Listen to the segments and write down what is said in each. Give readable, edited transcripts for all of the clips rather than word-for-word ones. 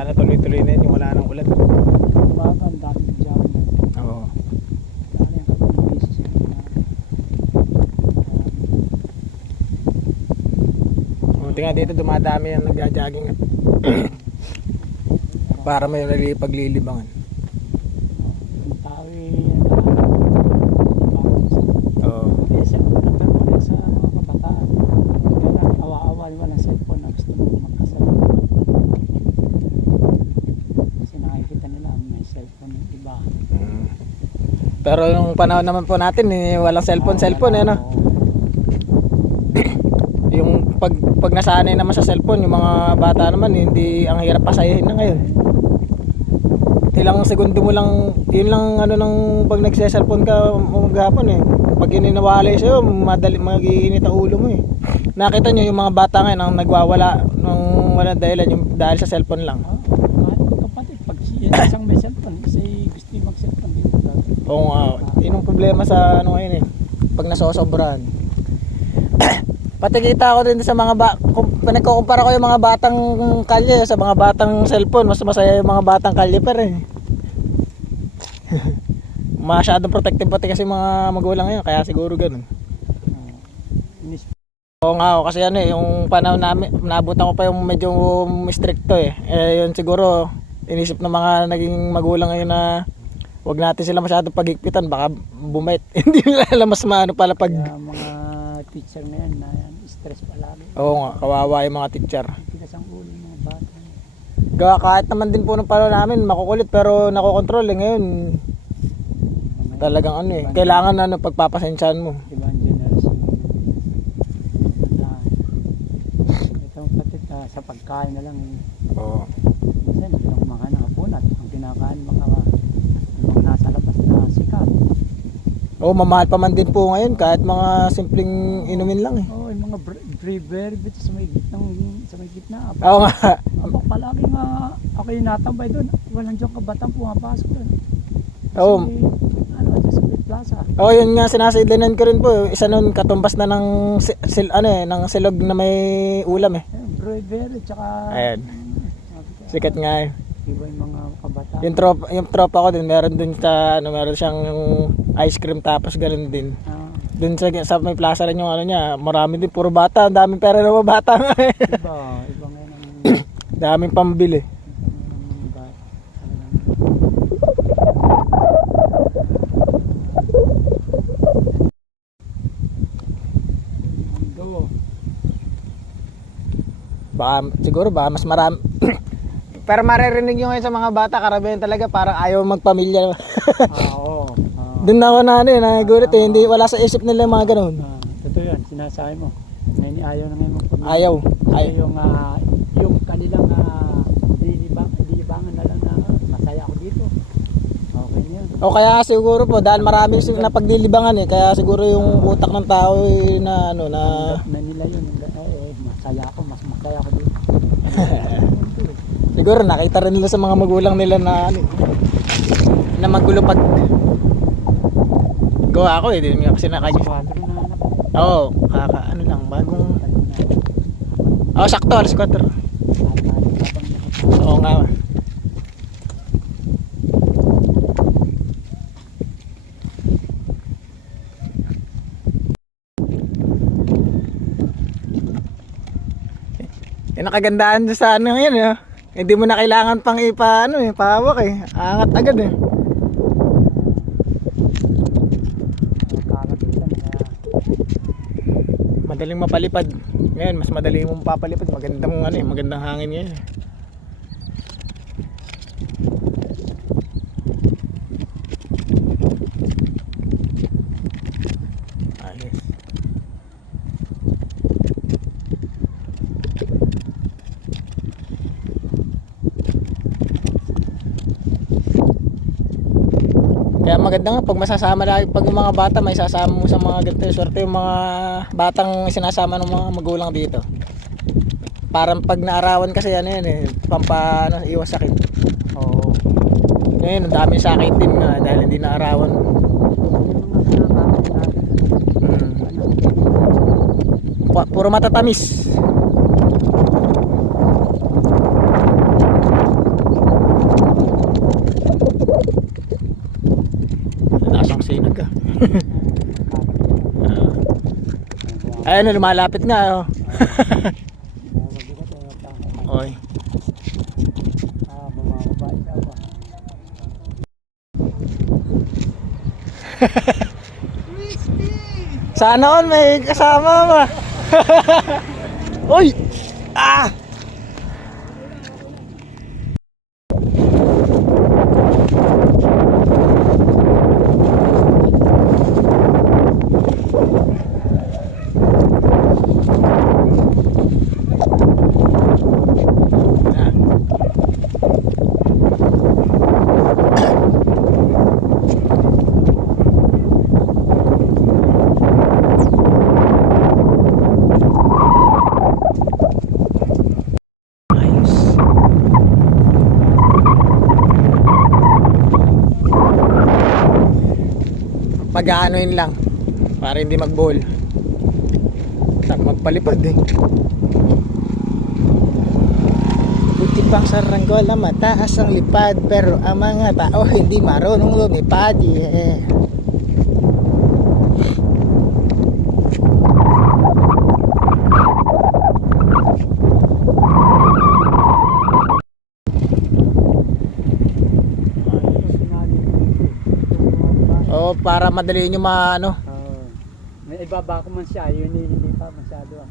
sana tuloy-tuloy na yun yung wala nang ulan. Umaga, ang dami dyan. Oo. Dali ang kapag beses yun. Buti nga dito dumadami yung nagja-jogging para may paglilibangan. Ang tao Oo. sa mga kabataan. Kaya awa-awa, walang cellphone na gusto mo magkasama. Kasi nakikita nila may cellphone ng iba. Pero yung panahon naman po natin walang cellphone eh, no? Yung pag nasanay naman sa cellphone yung mga bata naman hindi, ang hirap pasayahin na ngayon. Ilang segundo mo lang, yun lang ano nang pag nagse-cellphone ka maghapon eh. Pag ininawalay sa'yo, madali mag-iinit ang ulo mo eh. Nakita nyo yung mga bata ngayon ang nagwawala ng walang dahilan yung dahil sa cellphone lang. Kahit magkapatid, pag isang may cellphone, kasi gusto yung mag-cellphone dito. Oo nga, yun ang problema sa ano ngayon eh. Pag nasosobrahan. Pati kita ko din sa mga pinagkukumpara ko yung mga batang kalye sa mga batang cellphone, mas masaya yung mga batang kalye pa rin. Masyadong protective pati kasi mga magulang ngayon, kaya siguro ganun. Oo nga, kasi ano eh, yung panahon namin, naabutan ko pa yung medyo stricto eh. Yun siguro, inisip ng mga naging magulang ngayon na wag natin sila masyadong pagigpitan, baka bumait. Hindi nila alam mas maano pala pag... Kaya mga teacher na yan, stress palagi. Oo nga, kawawa yung mga teacher. Tigas ang ulo ng mga bata. Gawa kahit naman din po ng palo namin, makukulit pero nakokontrol eh. Ngayon, talagang ano eh, kailangan ano pagpapasensyahan mo. Diba ang generation? Ito patid sa pagkain na lang. Oo. Kasi yung mga nakapunat, ang kinakain mga nasa labas na sikat. Oo, mamahal pa man din po ngayon kahit mga simpleng inumin lang eh. Oo, yung mga brewer dito sa may gitna. Oo nga. Abang palagi nga ako yung natambay doon. Walang diyong kabatang pumapasok doon. Oo. Ano, sa may plaza. Oo, yun nga sinasidlinan ko rin po. Isa nun katumbas na ng ng silog na may ulam eh. Brewer, tsaka... Ayan. Sikat nga eh. Iba yung mga kabataan. Yung tropa ko din, meron din sa ano, meron siyang ice cream tapos ganoon din. Doon sa may plaza rin yung ano niya, marami din puro bata, ang daming pera ng mga bata nga eh. Iba ngayon ang daming pambili. Siguro mas marami. Pero maririnig nyo ngayon sa mga bata, karamihan talaga parang ayaw magpamilya. Oo. Doon na ako na ano eh, nagulat eh, hindi, wala sa isip nila yung mga ganun. Totoo yan, sinasabi mo. Ngayon ayaw na ngayon magpamilya. Ayaw. Kasi yung kanilang dilibangan na lang na masaya ako dito. Okay na yun. O kaya siguro po, dahil marami na paglilibangan eh, kaya siguro yung utak ng tao eh, na ano na... Na nila yun, masaya ako, mas masaya ako dito. Siguro nakita rin nila sa mga magulang nila na ano, na magulo pag gawa ako eh, hindi kasi Oo, ano lang, bagong sakto, alas 4. Oo nga. Nakagandaan doon sa ano ngayon eh. Hindi mo na kailangan pang ipahawak eh. Angat agad eh. Madaling mapalipad. Ngayon mas madali mong papalipad. Magandang hangin ngayon. Ayos. Kaya maganda nga pag masasama lagi, pag yung mga bata may sasama mo sa mga ganito, swerte yung mga batang sinasama ng mga magulang dito. Parang pag naarawan kasi ano yan eh, iwas sakit. Oo. Ngayon, ang daming sakit din nga dahil hindi naarawan. Puro matatamis. Ayun, lumalapit nga. Oh. Mabigat ang tao. Oy. Bumababa ikaw ba? Sana all may kasama ba? Uy! Ah! Ayos. Pag-aanoin lang para hindi mag-ball. Magpalipad eh. Buti pang saranggola mataas ang lipad, pero ang mga tao hindi marunong lumipad. Yeah. Oh, para madali nyo maano. May ibaba ko man siya, yun hindi pa masyado.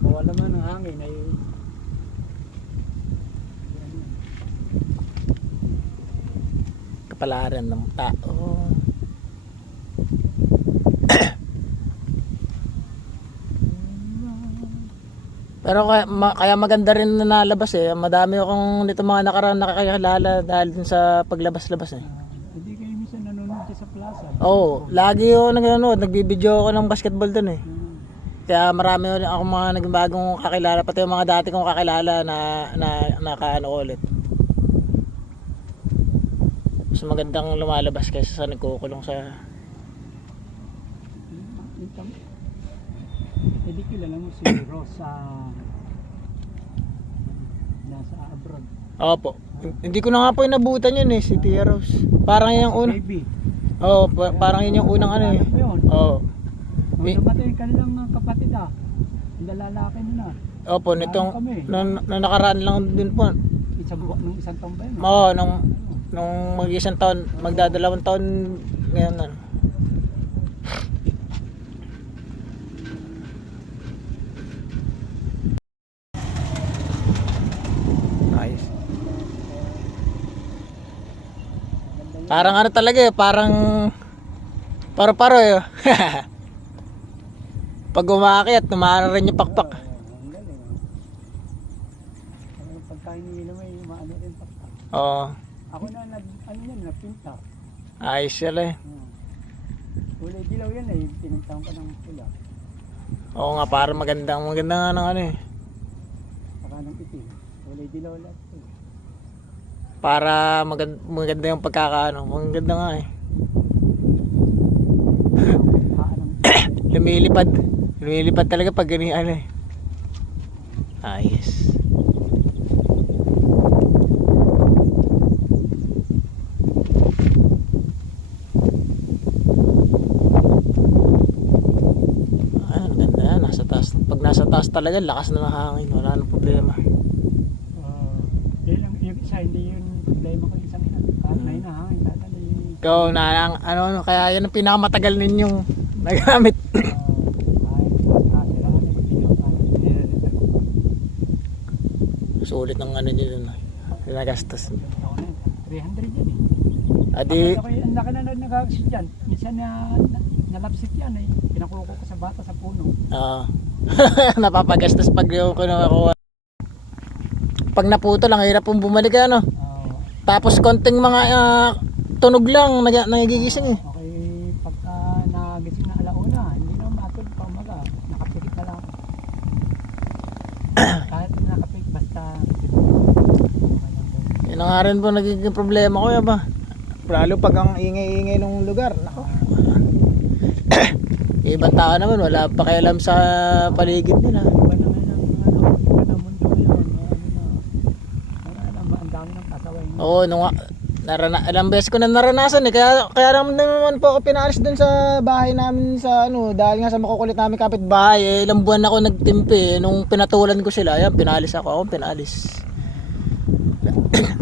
Mawala man ang hangin ay Kapalaran ng tao. Pero kaya maganda rin na nalabas eh. Madami akong nito mga nakaraan nakakilala dahil din sa paglabas-labas eh. hindi kayo minsan nanonood dyan sa plaza. Oo, lagi ako nanonood, nagbibideo ako ng basketball dun eh. Kaya marami ako mga naging bagong kakilala, pati yung mga dati kong kakilala na nakaano ulit. Mas magandang lumalabas kaysa sa nagkukulong sa... Hindi kilala mo si Rosa nasa abroad. Opo. Hindi ko na nga po inabutan yun eh, si Tia Rose. Parang yung una. Baby. Oo, parang yun yung unang ano eh. Oo. Nung dumating yung kanilang kapatid yung lalaki nila. Opo, nitong nung nakaraan lang din po. Nung isang taon ba yun? Oo, nung mag-isang taon, magdadalawang taon ngayon na. Nice. Parang ano talaga eh, parang paro-paro eh. Pag umakyat, tumara rin yung pakpak. Ang galing. Pagka hinihila mo yung maano rin pakpak. Oo. Ako na napinta. Ayos sila eh. Kulay dilaw yan eh, pinuntahan ko ng pula. Oo nga, parang maganda nga ng ano eh. Saka ng itim. Kulay dilaw lahat eh. Para maganda yung pagkakaano. Maganda nga eh. Lumilipad talaga pag ganyan ano eh. Ayos. Ang ganda yan, nasa taas. Pag nasa taas talaga, lakas na ng hangin. Wala nang problema. Yun yung isa, hindi yun problema ko yung isang ina. Kahit na hinahangin, tatali. Ikaw, ano, kaya yan ang pinakamatagal ninyong nagamit. Sulit ng ano nyo dun. Nagastos. 300 yan eh. Adi, Ang laki na nag-aaksit yan. Minsan nalapsit yan eh. Pinakuko ko sa bata sa puno. napapagastos pag yung kinuha. Pag naputo lang, hirap pong bumalik ano. Tapos konting mga tunog lang, nagigising eh. Okay, pagka nagising na alauna, hindi na matulog pa umaga. Nakapikit na lang. Kahit nakapikit, basta Yan na nga rin po nagiging problema ko yan ba. Lalo pag ang ingay-ingay ng lugar. Nako. Ibang tao naman, wala pa pakialam sa paligid nila. iba na ngayon ang mundo ngayon. Ang dami ng kasaway. Oo, Ilang beses ko na naranasan eh. Kaya naman po ako pinaalis dun sa bahay namin sa ano. Dahil nga sa makukulit namin kapitbahay eh. Ilang buwan ako nagtimpi eh. Nung pinatulan ko sila, ayan, pinalis ako. Ako pinalis.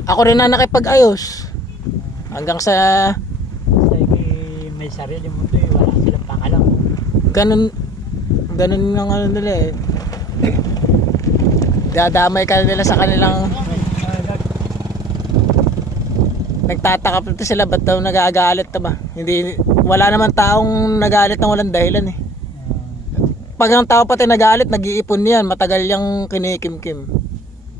Ako rin na nakipag-ayos. Hanggang sa May sarili mo to eh. Wala silang pakalam. ganun ng ano nila eh. Dadamay ka nila sa kanilang nagtataka pa sila ba't daw nagagalit na ba? Hindi, wala naman taong nagalit ng walang dahilan eh. Pag ang tao pati nagalit, nag-iipon yan, matagal yung kinikimkim.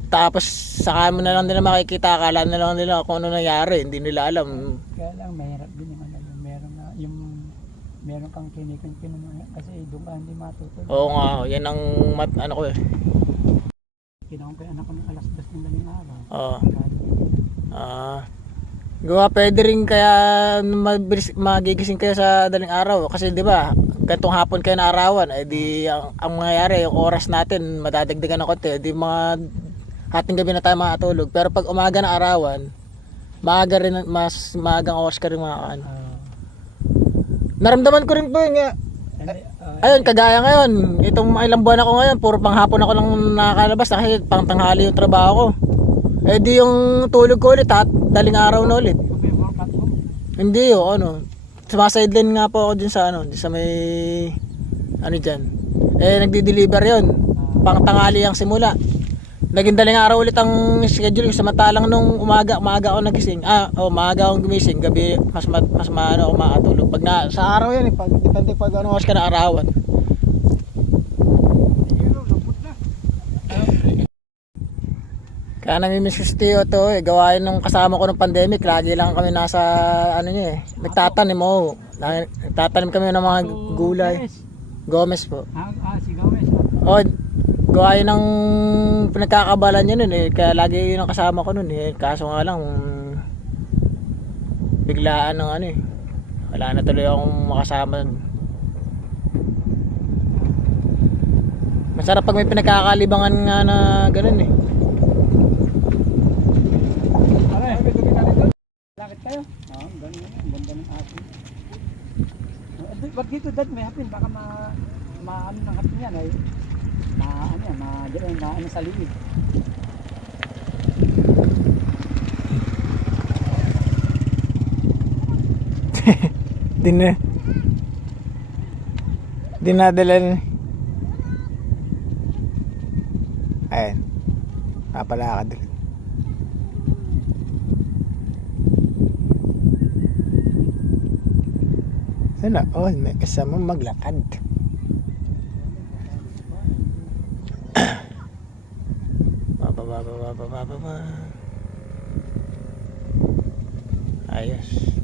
Tapos saka mo na lang nila makikita, akala na lang nila kung ano nangyari, hindi nila alam. Kaya lang mahirap din yung ano, meron kang kinikin kasi doon ka hindi matutuloy. Oo nga, yan ang ano ko eh. Kinawang ko yung anak ko ng alas 2 ng daling araw. Oo. Gawa pwede rin kaya magigising kayo sa daling araw kasi 'di ba? Gantong hapon kayo na arawan, eh di ang mangyayari yung oras natin madadagdagan ng konti, di mga hating gabi na tayo makatulog. Pero pag umaga na arawan, maaga rin mas maagang oras ka rin makakaano. Naramdaman ko rin po yun nga. Ayun, kagaya ngayon, itong ilang buwan ako ngayon, puro panghapon ako lang nakakalabas kasi pang tanghali yung trabaho ko. Eh di yung tulog ko ulit, daling araw na ulit. Hindi yo, ano. Sumasideline nga po ako dun sa ano, dun sa may ano diyan. Eh nagdi-deliver 'yon. Pang tanghali ang simula. Naging daling araw ulit ang schedule samantalang nung umaga ako nagising. Maaga akong gumising, gabi mas maano ako makatulog. Pag sa araw 'yan, pag depende pag ano oras ka na arawan. Kaya namimiss ko si Tio to eh. Gawain nung kasama ko ng pandemic. Lagi lang kami nasa ano niya eh. Nagtatanim mo. Nagtatanim kami ng mga gulay. Gomez po. Si Gomez. Oh, gawain ng pinagkakabalan niya nun eh. Kaya lagi yun ang kasama ko nun eh. Kaso nga lang biglaan ng ano eh. Wala na tuloy akong makasama. Masarap pag may pinagkakalibangan nga na ganun eh. Lakit kayo? Oo, ganun yan. Ang ganda ng asin. Wag dito dad, may hapin. Baka maano ng hapin yan ay maano sa liig. Dinadala. Ayan. Papalakad din. Sana all may kasama maglakad. Baba. Ayos.